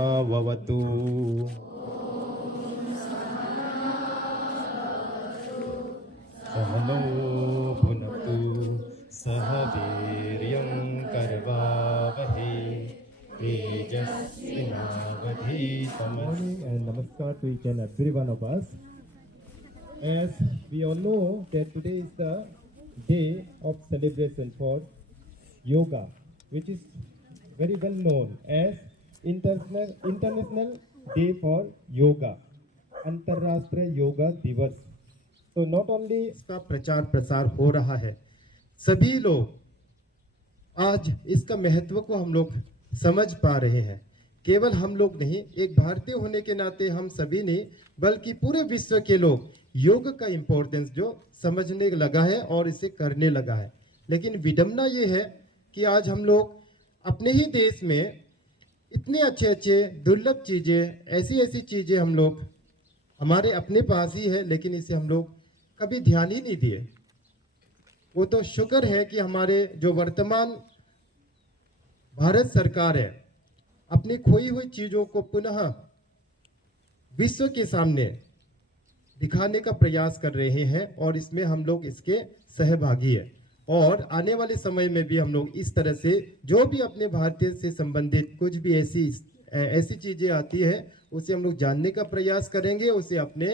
सहनाववतु सहनौ भुनक्तु सह वीर्यं करवावहै तेजस्विनावधीतमस्तु. And namaskar to each and every one of us. As we all know that today is the day of celebration for yoga, which is very well known as International Day for Yoga, अंतर्राष्ट्रीय योगा दिवस. तो not only इसका प्रचार प्रसार हो रहा है, सभी लोग आज इसका महत्व को हम लोग समझ पा रहे हैं. केवल हम लोग नहीं, एक भारतीय होने के नाते हम सभी नहीं, बल्कि पूरे विश्व के लोग योग का इंपॉर्टेंस जो समझने लगा है और इसे करने लगा है. लेकिन विडंबना ये है कि आज हम लोग अपने ही देश में इतने अच्छे अच्छे दुर्लभ चीजें, ऐसी ऐसी चीजें हम लोग हमारे अपने पास ही है, लेकिन इसे हम लोग कभी ध्यान ही नहीं दिए. वो तो शुक्र है कि हमारे जो वर्तमान भारत सरकार है अपनी खोई हुई चीजों को पुनः विश्व के सामने दिखाने का प्रयास कर रहे हैं और इसमें हम लोग इसके सहभागी है. और आने वाले समय में भी हम लोग इस तरह से जो भी अपने भारतीय से संबंधित कुछ भी ऐसी चीजें आती है उसे हम लोग जानने का प्रयास करेंगे, उसे अपने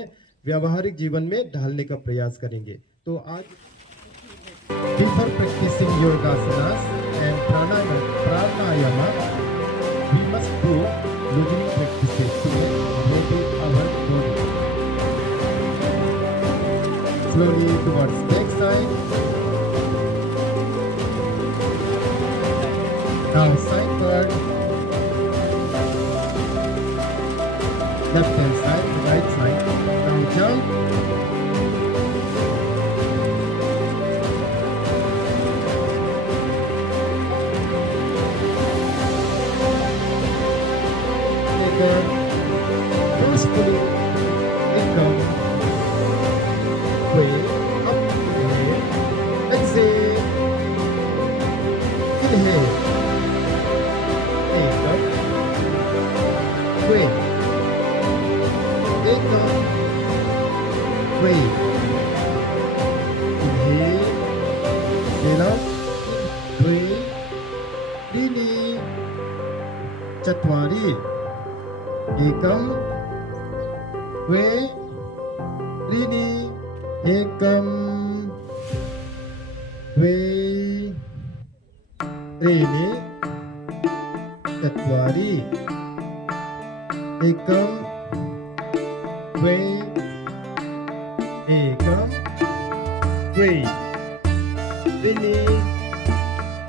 व्यावहारिक जीवन में ढालने का प्रयास करेंगे. तो आज before practicing yogasanas and pranayama, we must do breathing practices to regulate our body. Slowly towards back side. Now sideward. Left hand side, right side. Now jump. Forcefully income, way up, inhale, exhale, inhale, income, way, income, way, inhale, inhale up, way, release, चत्वारी. एकम द्वे त्रीणि एकम द्वे त्रीणि चत्वारि एकम द्वे एकम द्वे त्रीणि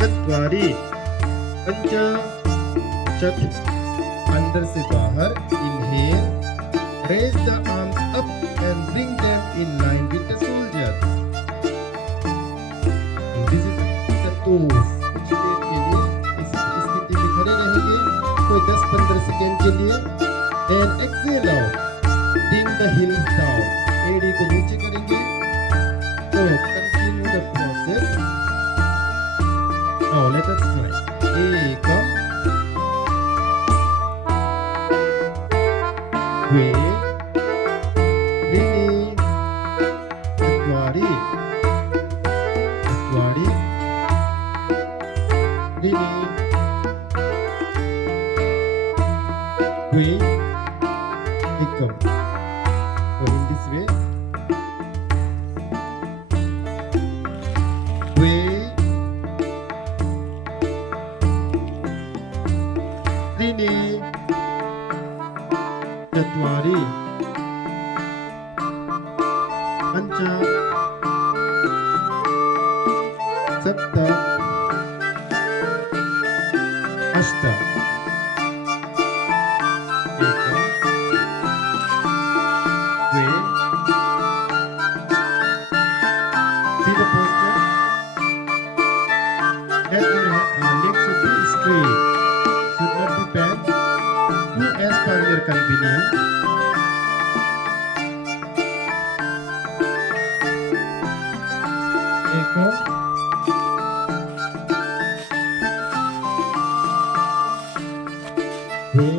चत्वारि पंच षट्. अंदर से बाहर. Inhale, raise the arms up and bring them in line with the shoulders. And this is the toes. कुछ देर के लिए इस स्थिति में खड़े रहेंगे, कोई 10-15 सेकेंड के लिए. And exhale out, bring the heels down. एड़ी को नीचे करेंगे. So continue the process. Now let us try. एकम द्वे त्रीणि चत्वारि चत्वारि त्रीणि द्वे एकम. So in this way, द्वे त्रीणि चत्वारि पंच सप्त अष्ट. एकम द्वे. See the posture. That your legs should be straight, should not be bent. Do as per your convenience. एकम द्वे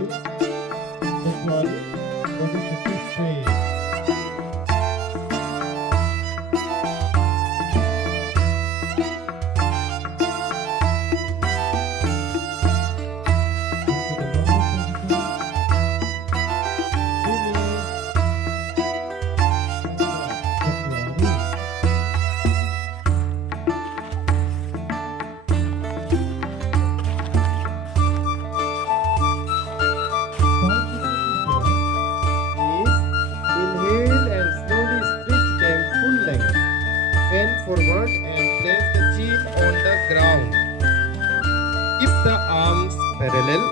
parallel.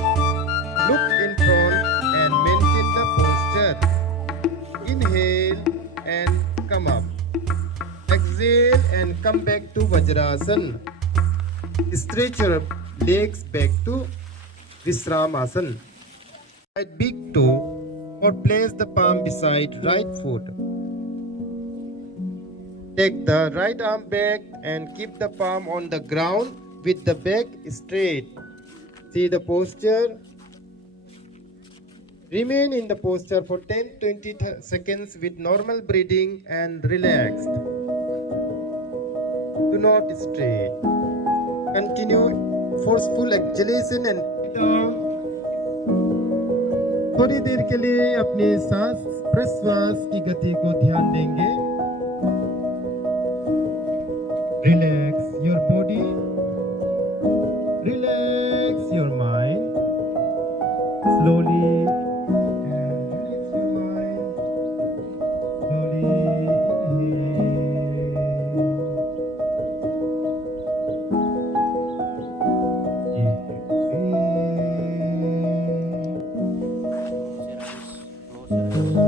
Look in front and maintain the posture. Inhale and come up. Exhale and come back to Vajrasana. Stretch your legs back to Visramasana. Right big toe or place the palm beside right foot. Take the right arm back and keep the palm on the ground with the back straight. See the posture. Remain in the posture for 10-20 seconds with normal breathing and relaxed. Do not strain. Continue forceful exhalation and down. थोड़ी देर के लिए अपने सांस प्रश्वास की गति को ध्यान देंगे. Relax your body. Relax your mind. Slowly and relax your mind. Slowly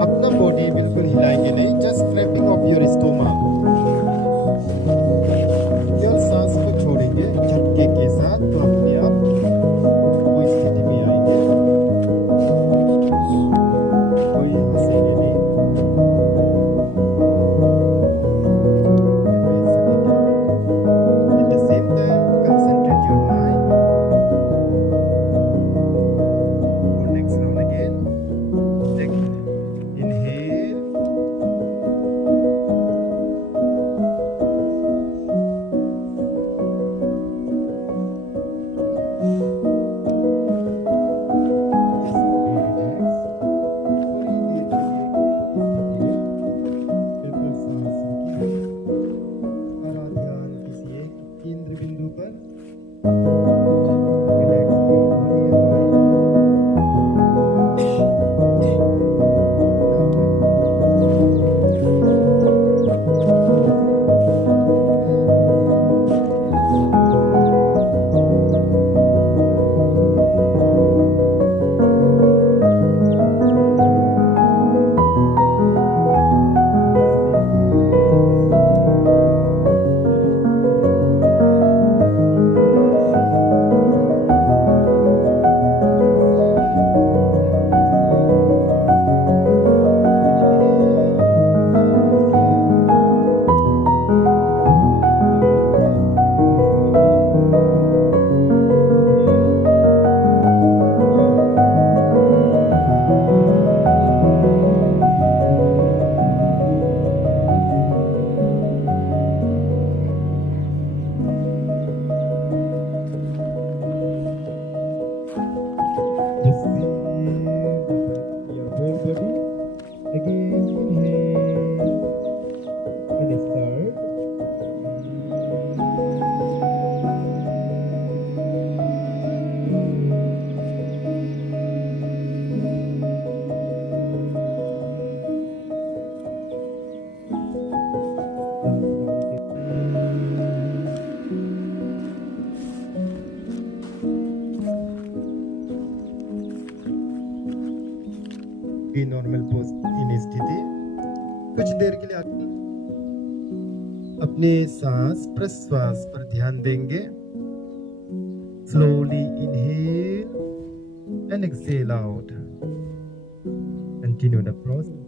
अपना बॉडी बिल्कुल हिलाएंगे नहीं, just flapping of your stomach. केवल सांस को छोड़ेंगे झटके के साथ, तो अपने आप कोई स्थिति में आएंगे. कोई हंसेंगे नहीं. At the same time, concentrate your mind. For next round again. Take inhale. बिल्कुल सांस रुकी. सारा ध्यान किसी एक केंद्र बिंदु पर. Relax your body and mind. Just feel your whole body. Again, inhale and start. Normal pose in स्थिति. कुछ देर के लिए अपने सांस प्रश्वास पर ध्यान देंगे. Slowly inhale and exhale out. Continue the process.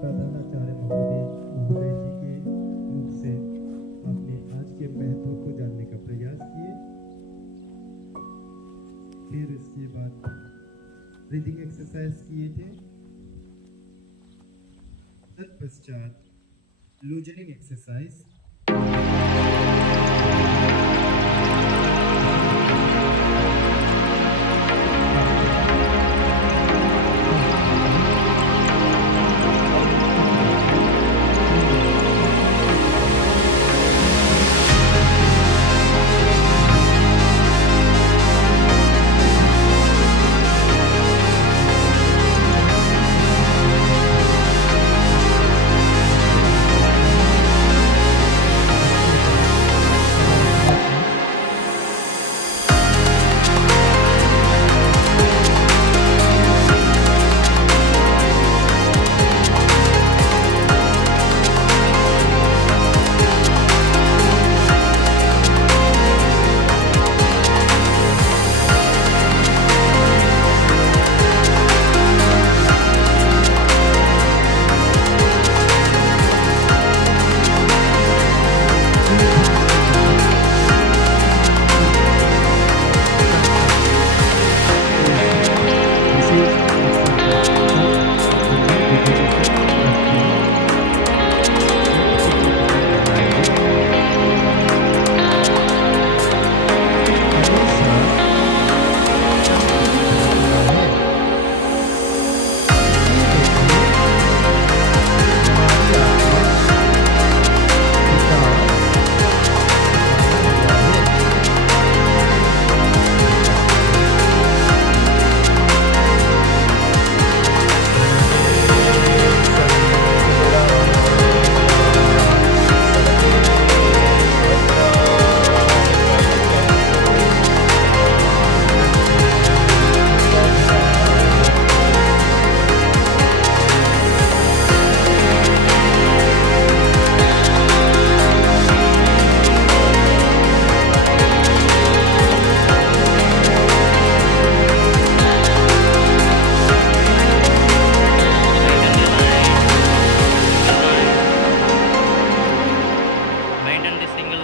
प्रधानाचार्य महोदय महोदय जी के मुख से अपने आज के महत्व को जानने का प्रयास किए. फिर इसके बाद ब्रीदिंग एक्सरसाइज किए थे. तत्पश्चात loosening exercise.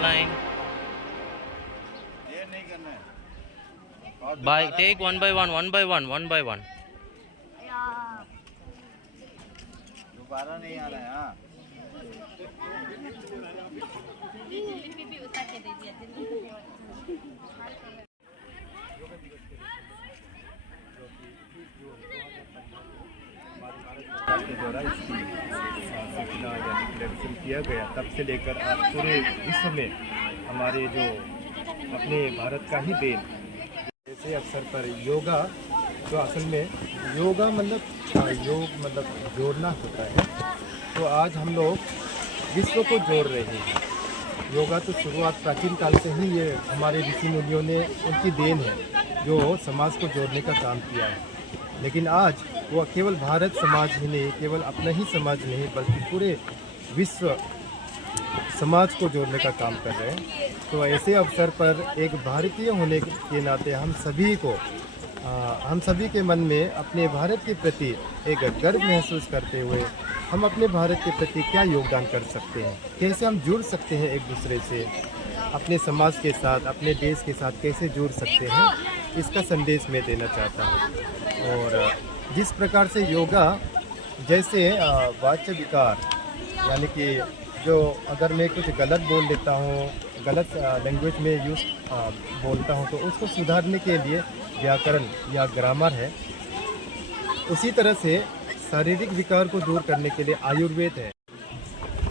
line. By take one by one, one by one, one by one. दोबारा नहीं आ रहा है हाँ के द्वारा इसकी सूचना या डिक्लेरेशन किया गया तब से लेकर आज पूरे विश्व में हमारे जो अपने भारत का ही देन ऐसे अवसर पर योगा जो असल में योगा योग जोड़ना होता है। तो आज हम लोग विश्व को जोड़ रहे हैं। योगा तो शुरुआत प्राचीन काल से ही ये हमारे ऋषि मुनियों ने उनकी देन है जो समाज को जोड़ने का काम किया है। लेकिन आज वो केवल भारत समाज ही नहीं, केवल अपना ही समाज नहीं, बल्कि पूरे विश्व समाज को जोड़ने का काम कर रहे हैं। तो ऐसे अवसर पर एक भारतीय होने के नाते हम सभी के मन में अपने भारत के प्रति एक गर्व महसूस करते हुए हम अपने भारत के प्रति क्या योगदान कर सकते हैं, कैसे हम जुड़ सकते हैं एक दूसरे से, अपने समाज के साथ, अपने देश के साथ कैसे जुड़ सकते हैं, इसका संदेश मैं देना चाहता हूँ। और जिस प्रकार से योगा जैसे वाच्य विकार यानी कि जो अगर मैं कुछ गलत बोल लेता हूँ, गलत लैंग्वेज में बोलता हूँ तो उसको सुधारने के लिए व्याकरण या ग्रामर है, उसी तरह से शारीरिक विकार को दूर करने के लिए आयुर्वेद है।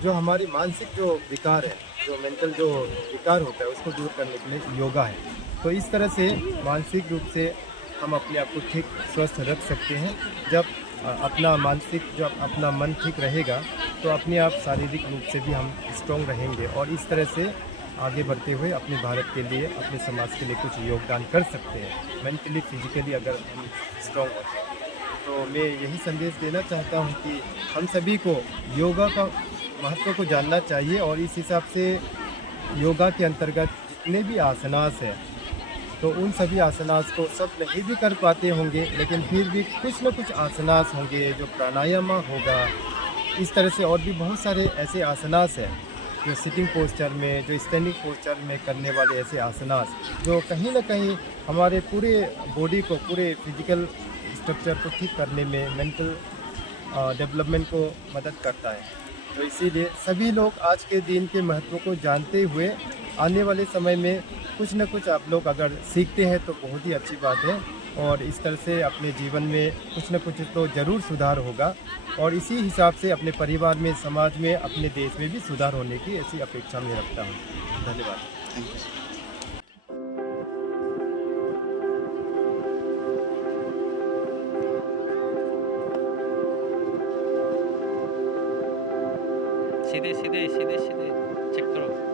जो हमारी मानसिक जो विकार है, जो मेंटल जो विकार होता है उसको दूर करने के लिए योगा है। तो इस तरह से मानसिक रूप से हम अपने आप को ठीक स्वस्थ रख सकते हैं। जब अपना मन ठीक रहेगा तो अपने आप शारीरिक रूप से भी हम स्ट्रॉन्ग रहेंगे और इस तरह से आगे बढ़ते हुए अपने भारत के लिए, अपने समाज के लिए कुछ योगदान कर सकते हैं। मेंटली फिजिकली अगर हम स्ट्रॉन्ग होते हैं तो मैं यही संदेश देना चाहता हूं कि हम सभी को योगा का महत्व को जानना चाहिए और इस हिसाब से योगा के अंतर्गत जितने भी आसनास हैं तो उन सभी आसनास को सब नहीं भी कर पाते होंगे, लेकिन फिर भी कुछ न कुछ आसनास होंगे, जो प्राणायाम होगा, इस तरह से और भी बहुत सारे ऐसे आसनास हैं जो सिटिंग पोस्चर में, जो स्टैंडिंग पोस्चर में करने वाले ऐसे आसनास जो कहीं ना कहीं हमारे पूरे बॉडी को, पूरे फिजिकल स्ट्रक्चर को ठीक करने में, मेंटल डेवलपमेंट को मदद करता है। तो इसीलिए सभी लोग आज के दिन के महत्व को जानते हुए आने वाले समय में कुछ न कुछ आप लोग अगर सीखते हैं तो बहुत ही अच्छी बात है और इस तरह से अपने जीवन में कुछ न कुछ तो ज़रूर सुधार होगा और इसी हिसाब से अपने परिवार में, समाज में, अपने देश में भी सुधार होने की ऐसी अपेक्षा मैं रखता हूँ। धन्यवाद। सीधे सीधे सीधे सीधे चेक करो।